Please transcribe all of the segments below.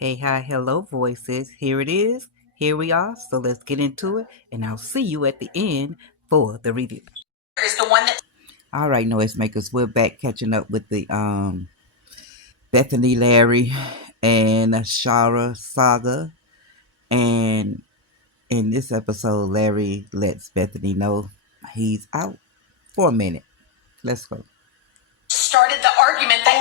Hey, hi, hello, voices. Here it is. Here we are. So let's get into it, and I'll see you at the end for the review. Is the one that. All right, noisemakers, we're back catching up with the Bethany, Larry, and Shara saga. And in this episode, Larry lets Bethany know he's out for a minute. Let's go. Started the argument that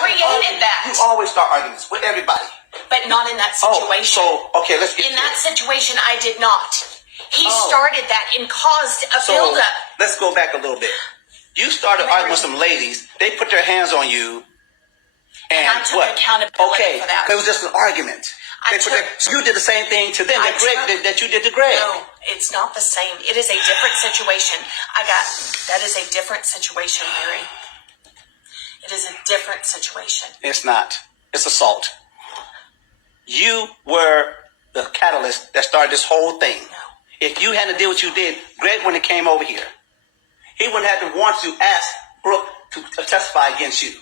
created that. You always start arguments with everybody. But not in that situation. Okay, let's get in that situation, I did not. He started that and caused a buildup. Let's go back a little bit. You started arguing with some ladies. They put their hands on you. And I took accountability for that. It was just an argument. So you did the same thing to them that you did to Greg. No, it's not the same. It is a different situation. That is a different situation, Larry. It is a different situation. It's not. It's assault. You were the catalyst that started this whole thing. No. If you hadn't did what you did, Greg wouldn't have came over here. He wouldn't have to want to ask Brooke to testify against you.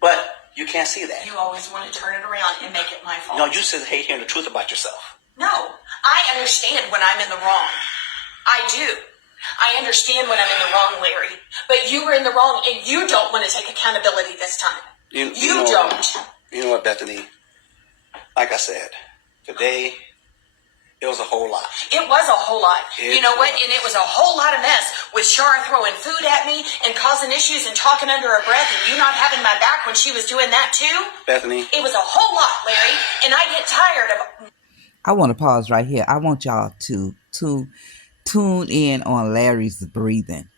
But you can't see that. You always want to turn it around and make it my fault. No, you just hate hearing the truth about yourself. No, I understand when I'm in the wrong. I do. I understand when I'm in the wrong, Larry. But you were in the wrong, and you don't want to take accountability this time. You don't. You know what, Bethany? Like I said, today, it was a whole lot. It was a whole lot. You know what? And it was a whole lot of mess with Shara throwing food at me and causing issues and talking under her breath and you not having my back when she was doing that too. Bethany. It was a whole lot, Larry. And I get tired of... I want to pause right here. I want y'all to tune in on Larry's breathing.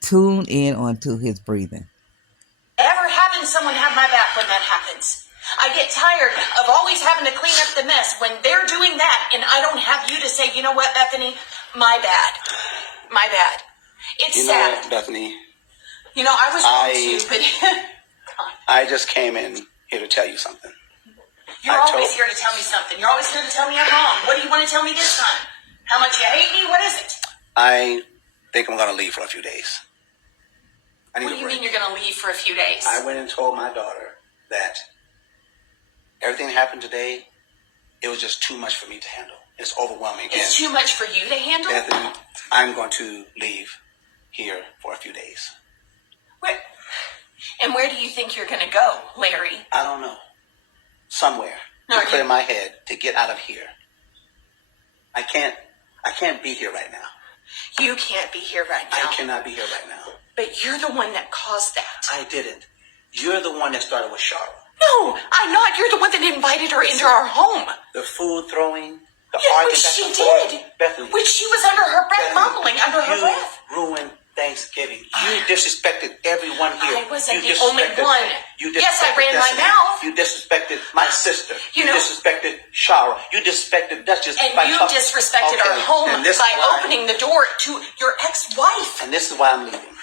Tune in onto his breathing. Ever having someone have my back when that happens. I get tired of always having to clean up the mess when they're doing that and I don't have you to say, you know what, Bethany? My bad. My bad. It's sad. You know what, Bethany? You know, I was wrong too, but... I just came in here to tell you something. You're always here to tell me something. You're always here to tell me I'm wrong. What do you want to tell me this time? How much you hate me? What is it? I think I'm going to leave for a few days. What do you mean you're going to leave for a few days? I went and told my daughter that everything that happened today, it was just too much for me to handle. It's overwhelming. It's too much for you to handle? Bethany, I'm going to leave here for a few days. Where do you think you're going to go, Larry? I don't know. Somewhere to clear my head to get out of here. I can't be here right now. You can't be here right now. I cannot be here right now. But you're the one that caused that. I didn't. You're the one that started with Charlotte. No, I'm not. You're the one that invited her into our home. The food throwing, the which she did. Bethany. Which she was under her breath, mumbling under her breath. You ruined Thanksgiving. You disrespected everyone here. I wasn't the only one. Yes, I ran my mouth. You disrespected my sister. You disrespected Shara. You disrespected Duchess. And you disrespected our home by opening the door to your ex-wife. And this is why I'm leaving.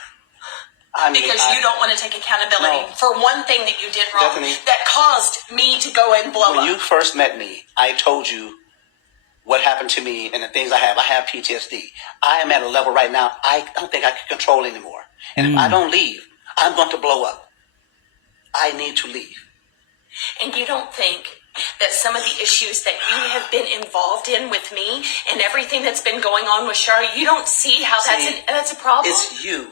Because you don't want to take accountability for one thing that you did wrong, Bethany, that caused me to go and blow up. When you first met me, I told you what happened to me and the things I have. I have PTSD. I am at a level right now I don't think I can control anymore. And if I don't leave, I'm going to blow up. I need to leave. And you don't think that some of the issues that you have been involved in with me and everything that's been going on with Shara, you don't see how that's a problem? It's you,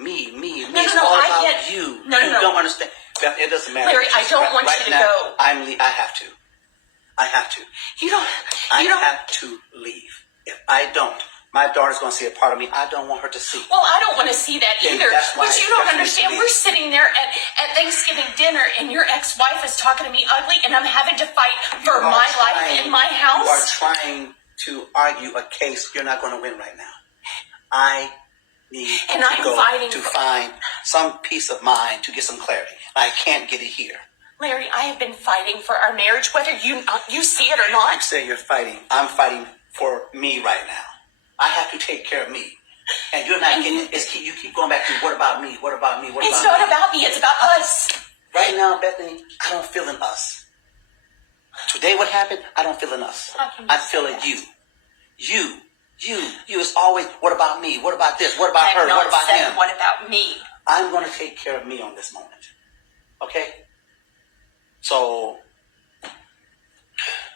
me. No, it's all about you. No. You don't understand. It doesn't matter. Larry, I don't want you to go. I have to. I have to. I have to leave. If I don't, my daughter's going to see a part of me I don't want her to see. Well, I don't want to see that either. But you don't understand. We're sitting there at Thanksgiving dinner, and your ex-wife is talking to me ugly, and I'm having to fight for my life in my house. You are trying to argue a case you're not going to win right now. I need to find some peace of mind to get some clarity. I can't get it here. Larry, I have been fighting for our marriage, whether you see it or not. You say you're fighting. I'm fighting for me right now. I have to take care of me. And you're not getting it. You keep going back to, what about me? What about me? It's not about me. It's about us. Right now, Bethany, I don't feel in us. Today what happened, I don't feel in us. I'm feeling you. You. It's always, what about me? What about this? What about her? What about him? What about me? I'm going to take care of me on this moment. Okay? So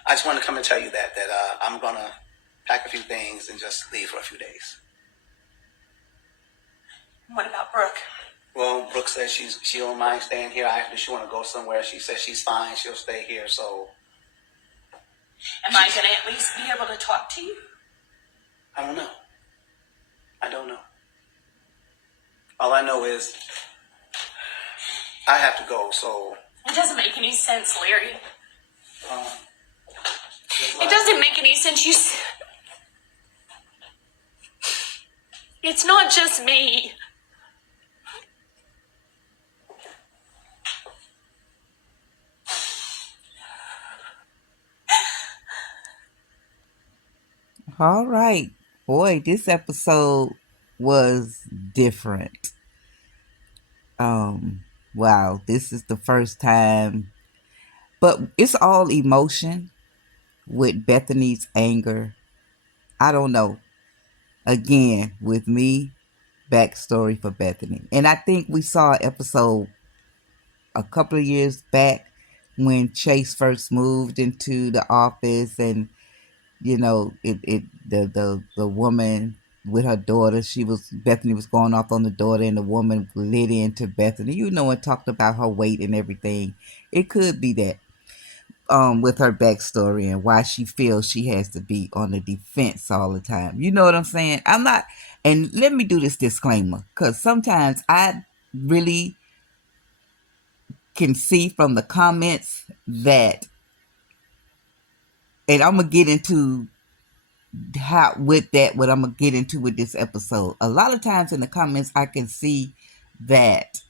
I just wanted to come and tell you that I'm gonna pack a few things and just leave for a few days. What about Brooke? Well, Brooke says she don't mind staying here. I she want to go somewhere. She says she's fine. She'll stay here. So am I gonna at least be able to talk to you? I don't know. I don't know. All I know is I have to go. So it doesn't make any sense, Larry. It doesn't make any sense. It's not just me. All right. Boy, this episode was different. Wow, this is the first time. But it's all emotion with Bethany's anger. I don't know. Again, with me, backstory for Bethany. And I think we saw an episode a couple of years back when Chase first moved into the office, and the woman with her daughter, Bethany was going off on the daughter, and the woman lit into Bethany, and talked about her weight and everything. It could be that with her backstory and why she feels she has to be on the defense all the time. You know what I'm saying? I'm not, and let me do this disclaimer, because sometimes I really can see from the comments that, and I'm gonna get into what I'm gonna get into with this episode. A lot of times in the comments, I can see that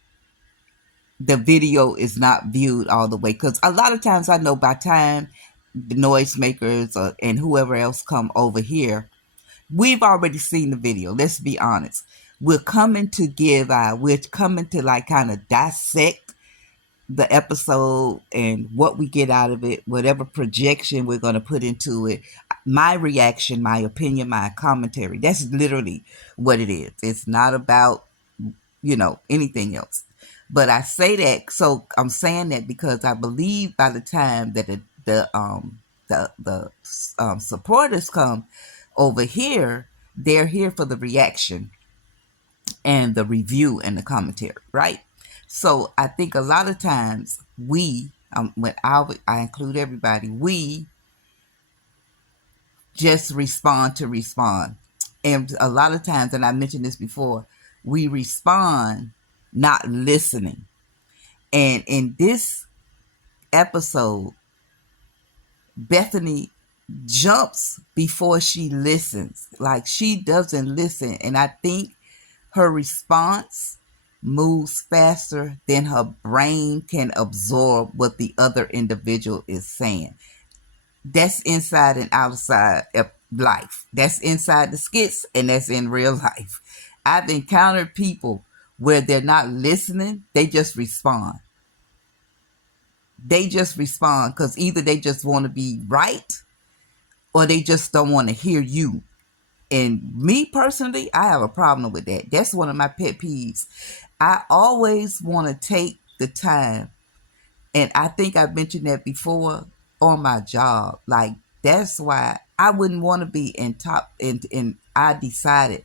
the video is not viewed all the way, because a lot of times I know by time the noisemakers and whoever else come over here, we've already seen the video. Let's be honest. We're coming to we're coming to like kind of dissect the episode and what we get out of it, whatever projection we're going to put into it. My reaction, my opinion, my commentary. That's literally what it is. It's not about, anything else. But I say that, so I'm saying that because I believe by the time that the supporters come over here, they're here for the reaction and the review and the commentary, right? So I think a lot of times when I include everybody, we just respond to respond. And a lot of times, and I mentioned this before, we respond not listening. And in this episode, Bethany jumps before she listens. Like, she doesn't listen. And I think her response moves faster than her brain can absorb what the other individual is saying. That's inside and outside of life. That's inside the skits, and that's in real life. I've encountered people where they're not listening, they just respond. They just respond because either they just want to be right or they just don't want to hear you. And me personally, I have a problem with that. That's one of my pet peeves. I always want to take the time, and I think I've mentioned that before on my job. Like, that's why I wouldn't want to be and I decided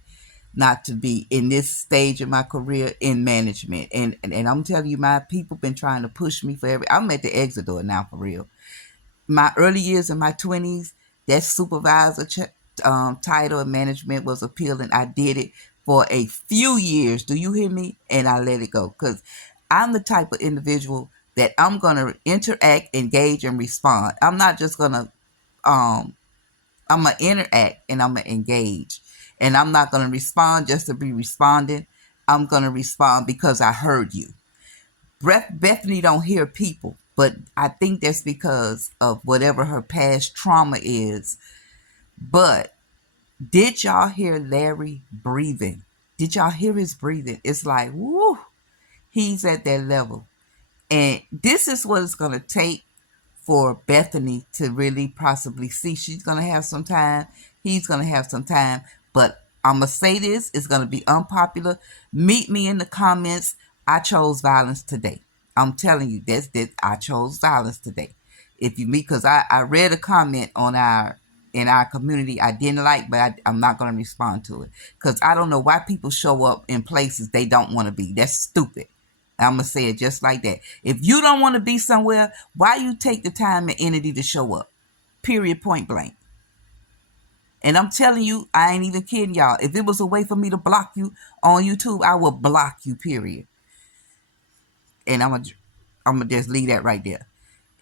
not to be in this stage of my career in management. And I'm telling you, my people been trying to push me I'm at the exit door now, for real. My early years in my 20s, that supervisor title and management was appealing. I did it for a few years. Do you hear me? And I let it go, because I'm the type of individual that I'm going to interact, engage, and respond. I'm not just going to, I'm going to interact and I'm going to engage. And I'm not going to respond just to be responding. I'm going to respond because I heard you. Bethany don't hear people, but I think that's because of whatever her past trauma is. But did y'all hear Larry breathing? Did y'all hear his breathing? It's like, woo, he's at that level. And this is what it's going to take for Bethany to really possibly see. She's going to have some time. He's going to have some time. But I'm going to say this. It's going to be unpopular. Meet me in the comments. I chose violence today. I'm telling you, that I chose silence today. If you meet, because I read a comment on in our community I didn't like, but I'm not going to respond to it because I don't know why people show up in places they don't want to be. That's stupid. I'm gonna say it just like that. If you don't want to be somewhere, why you take the time and energy to show up? Period. Point blank. And I'm telling you, I ain't even kidding y'all. If it was a way for me to block you on YouTube, I would block you. Period. And I'm gonna just leave that right there.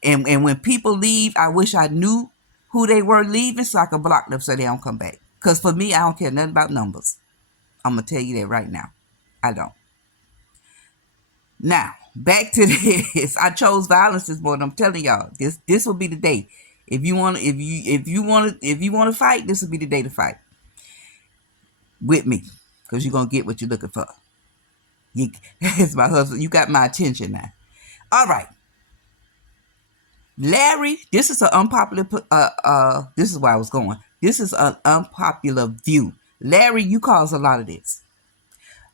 And when people leave, I wish I knew who they were leaving so I could block them so they don't come back. Because for me, I don't care nothing about numbers. I'm going to tell you that right now. I don't. Now, back to this. I chose violence this morning. I'm telling y'all, this will be the day. If you want to fight, this will be the day to fight with me. Because you're going to get what you're looking for. It's my husband. You got my attention now. All right. Larry, this is an unpopular, this is where I was going. This is an unpopular view. Larry, you cause a lot of this.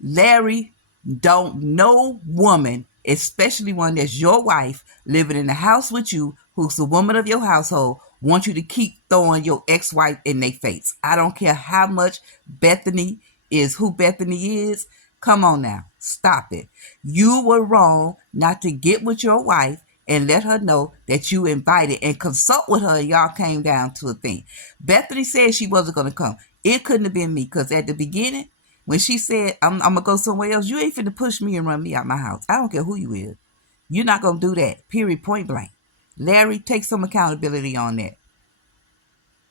Larry, don't no woman, especially one that's your wife, living in the house with you, who's the woman of your household, want you to keep throwing your ex-wife in their face. I don't care how much Bethany is who Bethany is. Come on now. Stop it. You were wrong not to get with your wife and let her know that you invited and consult with her. Y'all came down to a thing. Bethany said she wasn't going to come. It couldn't have been me because at the beginning, when she said, I'm going to go somewhere else, you ain't finna push me and run me out my house. I don't care who you is. You're not going to do that. Period. Point blank. Larry, take some accountability on that.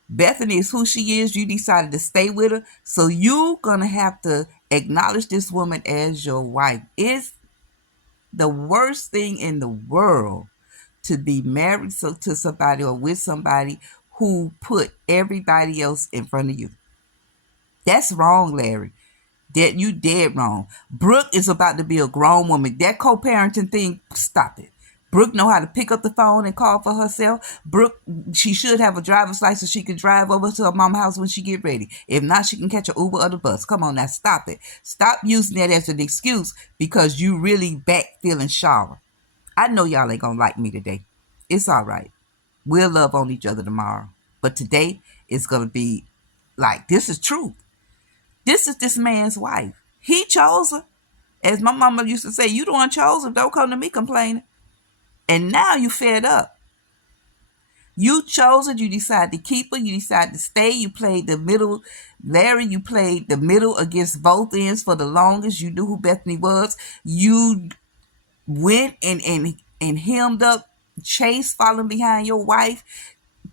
Bethany is who she is. You decided to stay with her. So you're going to have to acknowledge this woman as your wife. It's the worst thing in the world to be married to somebody or with somebody who put everybody else in front of you. That's wrong, Larry. That you dead wrong. Brooke is about to be a grown woman. That co-parenting thing, stop it. Brooke know how to pick up the phone and call for herself. Brooke, she should have a driver's license. She can drive over to her mom's house when she get ready. If not, she can catch an Uber or the bus. Come on now, stop it. Stop using that as an excuse because you really back feeling sour. I know y'all ain't gonna like me today. It's all right. We'll love on each other tomorrow. But today, it's gonna be like, this is truth. This is this man's wife. He chose her. As my mama used to say, you the one chose her. Don't come to me complaining. And now you fed up. You chose her. You decided to keep her. You decided to stay. You played the middle. Larry, you played the middle against both ends for the longest. You knew who Bethany was. You went and hemmed up, chase, following behind your wife,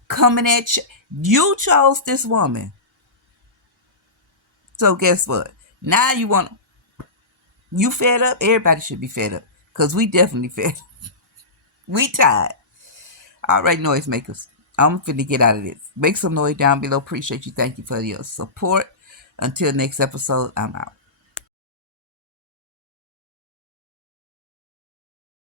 coming at you. You chose this woman. So guess what? Now you fed up? Everybody should be fed up. Because we definitely fed up. We tired. All right, noisemakers. I'm finna get out of this. Make some noise down below. Appreciate you. Thank you for your support. Until next episode, I'm out.